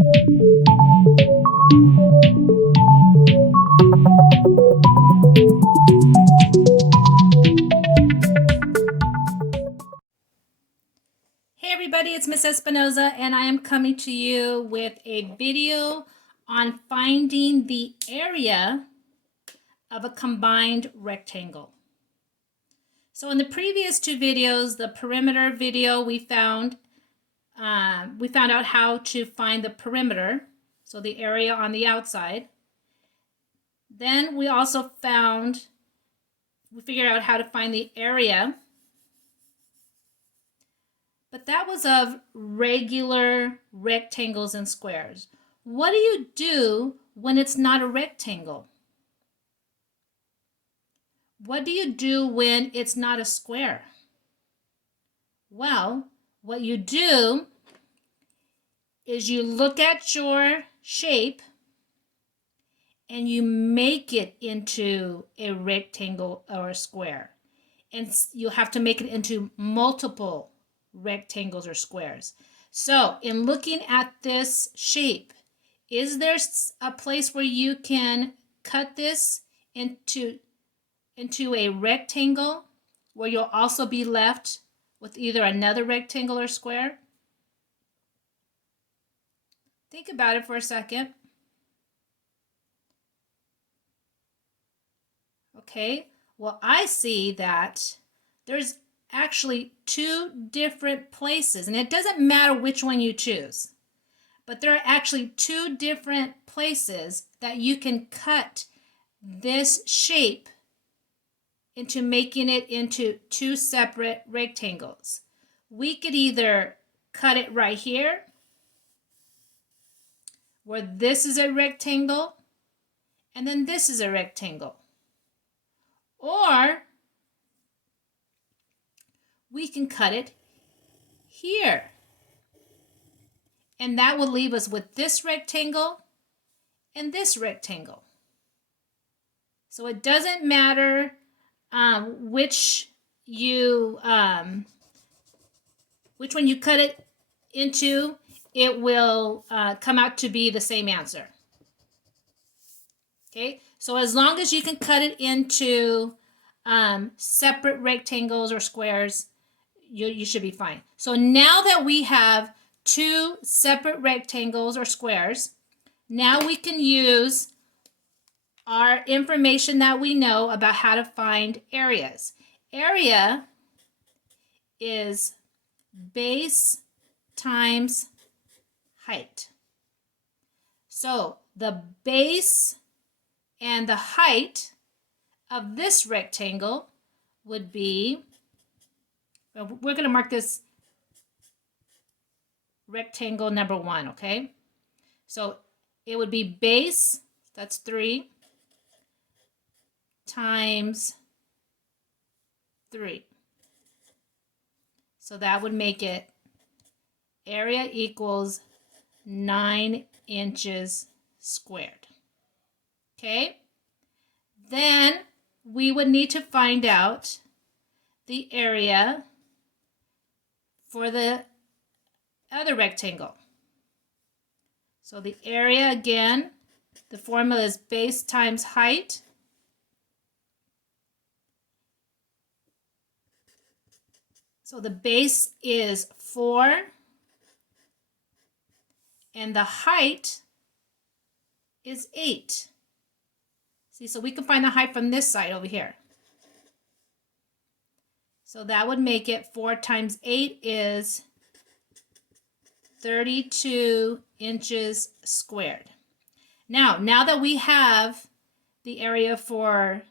Hey everybody, it's Miss Espinosa and I am coming to you with a video on finding the area of a combined rectangle. So in the previous two videos, the perimeter video, we found out how to find the perimeter, so the area on the outside. Then we also figured out how to find the area, but that was of regular rectangles and squares. What do you do when it's not a rectangle? What do you do when it's not a square? Well, what you do is you look at your shape and you make it into a rectangle or a square. And you have to make it into multiple rectangles or squares. So in looking at this shape, is there a place where you can cut this into a rectangle where you'll also be left with either another rectangle or square? Think about it for a second. Okay, well, I see that there's actually two different places, and it doesn't matter which one you choose, but there are actually two different places that you can cut this shape into making it into two separate rectangles. We could either cut it right here, where this is a rectangle, and then this is a rectangle. Or we can cut it here. And that will leave us with this rectangle and this rectangle. So it doesn't matter which one you cut it into, it will come out to be the same answer. Okay, so as long as you can cut it into separate rectangles or squares, you should be fine. So now that we have two separate rectangles or squares, now we can use our information that we know about how to find areas. Area is base times height. So the base and the height of this rectangle would be, we're going to mark this rectangle number 1, okay? So it would be base, that's 3, times 3. So that would make it area equals 9 inches squared. Okay? Then we would need to find out the area for the other rectangle. So the area, again, the formula is base times height. So the base is 4, and the height is 8. See, so we can find the height from this side over here. So that would make it 4 times 8 is 32 inches squared. Now that we have the area for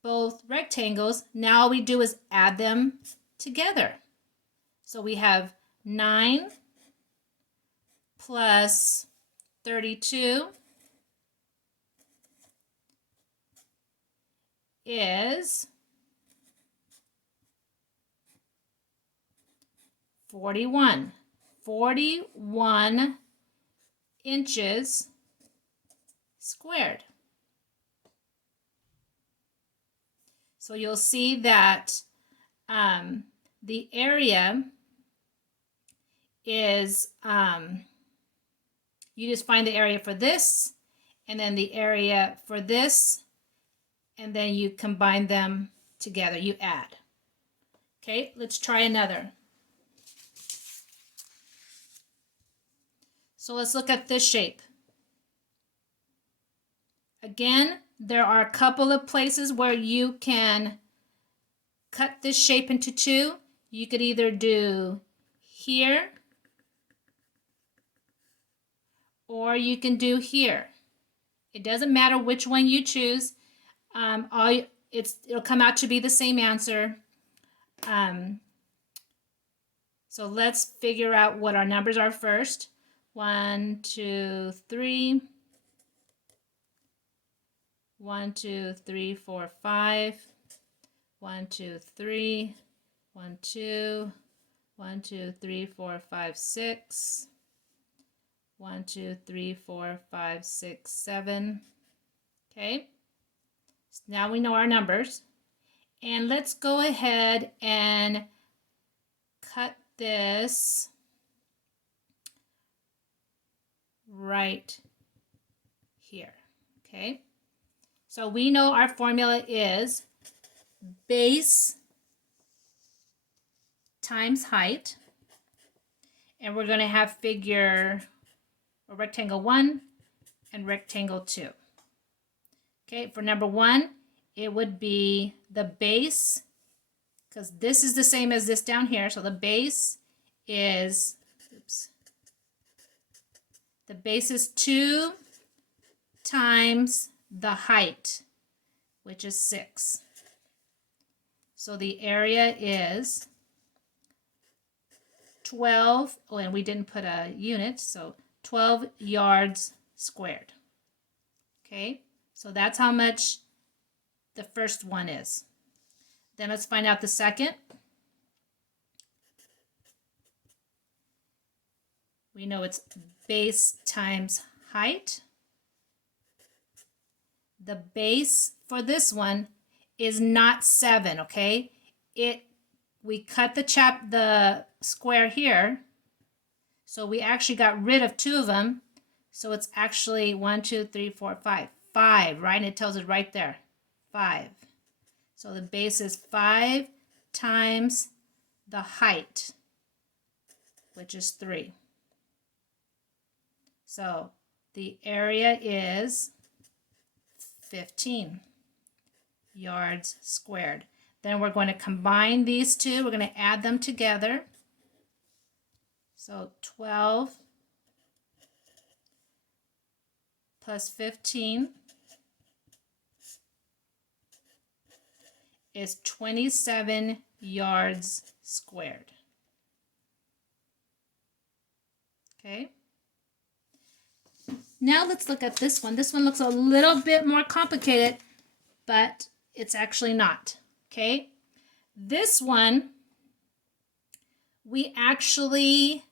both rectangles, now all we do is add them together. So we have 9 plus 32 is 41. 41 inches squared. So you'll see that the area is You just find the area for this, and then the area for this, and then you combine them together. You add. Okay, let's try another. So let's look at this shape. Again, there are a couple of places where you can cut this shape into two. You could either do here, or you can do here. It doesn't matter which one you choose. It'll come out to be the same answer. So let's figure out what our numbers are first. 1, 2, 3. 1, 2, 3, 4, 5. 1, 2, 3. 1, 2. 1, 2, 3, 4, 5, 6. 1, 2, 3, 4, 5, 6, 7. Okay. So now we know our numbers. And let's go ahead and cut this right here. Okay. So we know our formula is base times height. And we're going to have figure or rectangle 1 and rectangle 2. Okay, for number 1, it would be the base, because this is the same as this down here. So the base is, the base is 2 times the height, which is 6. So the area is 12, oh, and we didn't put a unit, so 12 yards squared. Okay, so that's how much the first one is. Then let's find out the second. We know it's base times height. The base for this one is not 7, okay? We cut the square here, so we actually got rid of 2 of them. So it's actually 1, 2, 3, 4, 5. 5, right? And it tells it right there. 5. So the base is 5 times the height, which is 3. So the area is 15 yards squared. Then we're going to combine these two. We're going to add them together. So 12 plus 15 is 27 yards squared. Okay. Now let's look at this one. This one looks a little bit more complicated, but it's actually not. Okay. This one, we actually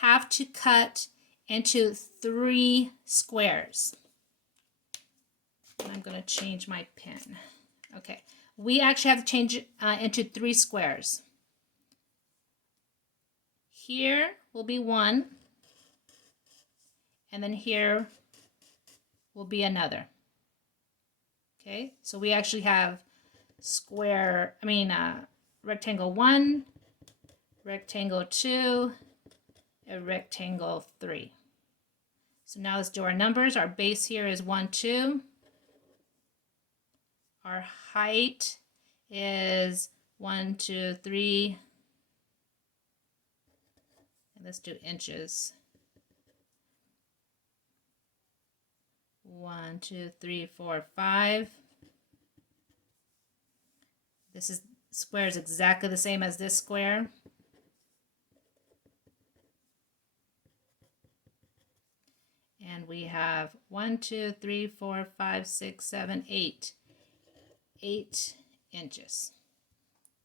have to cut into 3 squares. I'm going to change my pen. Okay. We actually have to change it into 3 squares. Here will be 1, and then here will be another. Okay, so we actually have rectangle 1, rectangle 2, and rectangle 3. So now let's do our numbers. Our base here is 1, 2. Our height is 1, 2, 3. And let's do inches. 1, 2, 3, 4, 5. This square is exactly the same as this square. And we have 1, 2, 3, 4, 5, 6, 7, 8. 8 inches.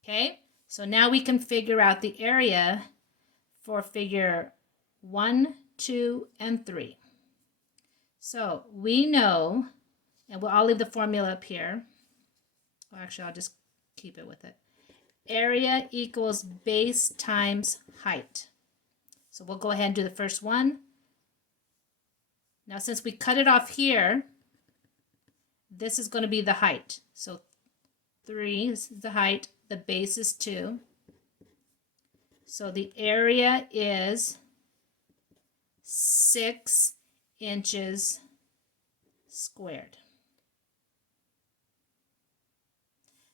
Okay, so now we can figure out the area for figure 1, 2, and 3. So we know, and I'll leave the formula up here. Well, actually, I'll just keep it with it. Area equals base times height. So we'll go ahead and do the first one. Now, since we cut it off here, this is going to be the height. So 3 is the height. The base is 2. So the area is 6 inches squared.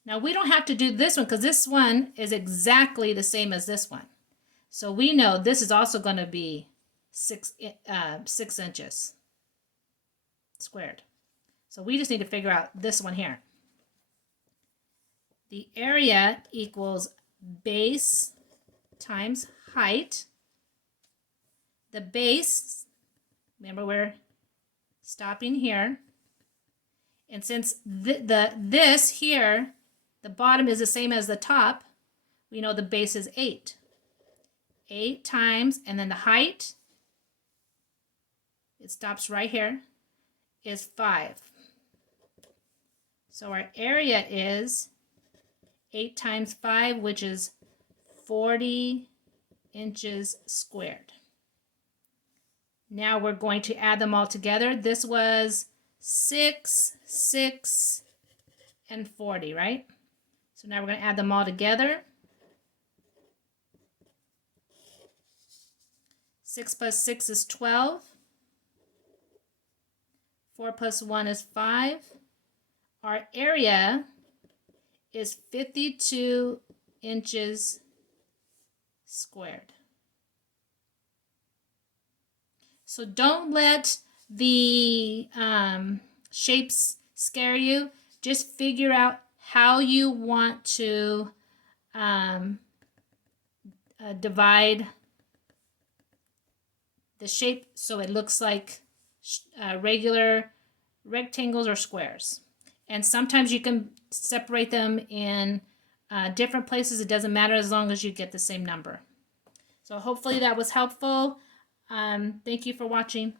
Now we don't have to do this one because this one is exactly the same as this one. So we know this is also going to be 6 inches squared. So we just need to figure out this one here. The area equals base times height. The base, remember we're stopping here. And since this here, the bottom is the same as the top, we know the base is 8. 8 times, and then the height, it stops right here, is 5. So our area is 8 times 5, which is 40 inches squared. Now we're going to add them all together. This was 6, 6, and 40, right? So now we're going to add them all together. 6 plus 6 is 12. 4 plus 1 is 5. Our area is 52 inches squared. So don't let the shapes scare you. Just figure out how you want to divide the shape so it looks like regular rectangles or squares. And sometimes you can separate them in different places. It doesn't matter as long as you get the same number. So hopefully that was helpful. Thank you for watching.